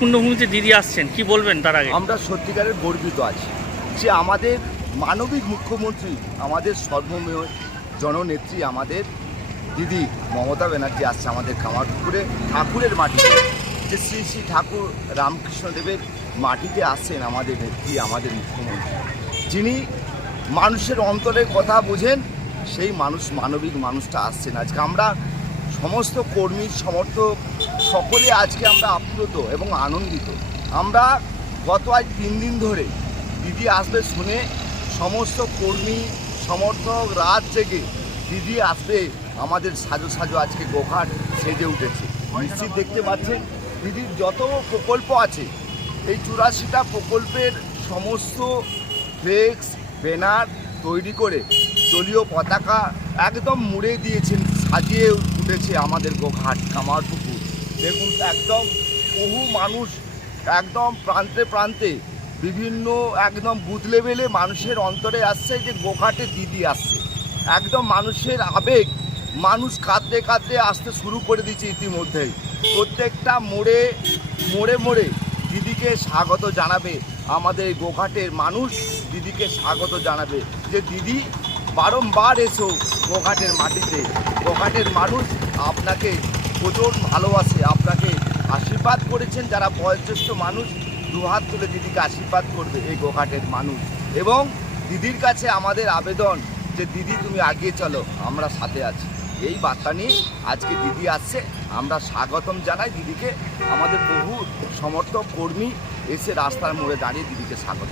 পূর্ণভূমিতে দিদি আসছেন, কি বলবেন তার আগে? আমরা সত্যিকারের গর্বিত আছি যে আমাদের মানবিক মুখ্যমন্ত্রী, আমাদের সর্বমেয় জননেত্রী, আমাদের দিদি মমতা ব্যানার্জি আসছে আমাদের কামারপুকুরে ঠাকুরের মাটিতে। যে শ্রী শ্রী ঠাকুর রামকৃষ্ণদেবের মাটিতে আসছেন আমাদের নেত্রী, আমাদের মুখ্যমন্ত্রী। যিনি মানুষের অন্তরের কথা বোঝেন, সেই মানুষ, মানবিক মানুষটা আসছেন। আজকে আমরা সমস্ত কর্মী সমর্থক সকলে আজকে আমরা আপ্লুত এবং আনন্দিত। আমরা গত আজ তিন দিন ধরে দিদি আসবে শুনে সমস্ত কর্মী, সমর্থক রাত জেগে দিদি আসবে আমাদের সাজো সাজো আজকে গোঘাট সেজে উঠেছে। নিশ্চিত দেখতে পাচ্ছেন, দিদির যত প্রকল্প আছে, এই চুরাশিটা প্রকল্পের সমস্ত ফ্লেক্স ব্যানার তৈরি করে দলীয় পতাকা একদম মুড়ে দিয়েছেন, সাজিয়ে উঠেছে আমাদের গোঘাট, কামারপুকুর। দেখুন, একদম বহু মানুষ একদম প্রান্তে প্রান্তে বিভিন্ন একদম বুথ লেভেলে মানুষের অন্তরে আসছে, যে গোঘাটে দিদি আসছে। একদম মানুষের আবেগ, মানুষ কাঁদতে কাঁদতে আসতে শুরু করে দিচ্ছে ইতিমধ্যেই প্রত্যেকটা মোড়ে মোড়ে মোড়ে দিদিকে স্বাগত জানাবে আমাদের গোঘাটের মানুষ, দিদিকে স্বাগত জানাবে যে দিদি বারংবার এসো গোঘাটের মাটিতে। গোঘাটের মানুষ আপনাকে প্রচুর ভালোবাসে, আপনাকে আশীর্বাদ করেছেন। যারা বয়োজ্যেষ্ঠ মানুষ, দুহাত তুলে দিদিকে আশীর্বাদ করবে এই গোঘাটের মানুষ। এবং দিদির কাছে আমাদের আবেদন যে, দিদি, তুমি আগিয়ে চলো, আমরা সাথে আছি। এই বার্তা নিয়ে আজকে দিদি আসছে। আমরা স্বাগতম জানাই দিদিকে। আমাদের বহু সমর্থক কর্মী এসে রাস্তার মোড়ে দাঁড়িয়ে দিদিকে স্বাগত